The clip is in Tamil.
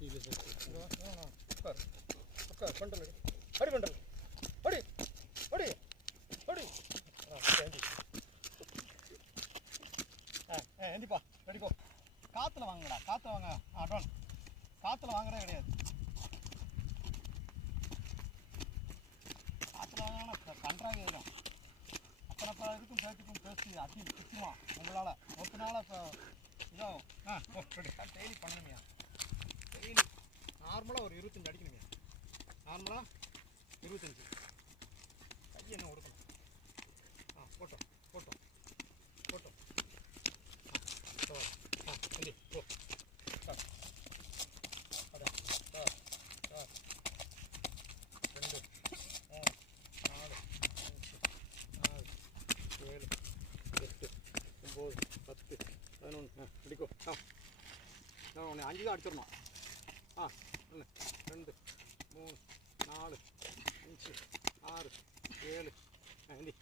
உட்கார் உட்கார் பண்டல் அடி பண்டல் அடி அடி அடி ஏந்திப்பா ரெடிக்கோ காற்றுல வாங்கடா காற்றுல வாங்க டோன் காற்றுல வாங்குறதே கிடையாது காற்றுல வாங்கினா கன்றாக ஏறும் அத்தனை இதுக்கும் பேச்சுக்கும் பேசி அதி சுத்தமா உங்களால் ஒருத்தனால இப்போ இதாகும் டெய்லி பண்ணணுமையா டெய்லி நார்மலாக ஒரு 25 அடிக்கணுமையா நார்மலாக 25 கை என்ன கொடுக்கணும் போட்டோம் போட்டோம் போட்டோம் தம்பி போ சார் அட சார் சார் 2 3 4 5 6 7 8 9 10 11 அடிக்கோ உன்னை 5 தான் அடிச்சிடணும் 1 2 3 4 5 6 7 ஏந்தி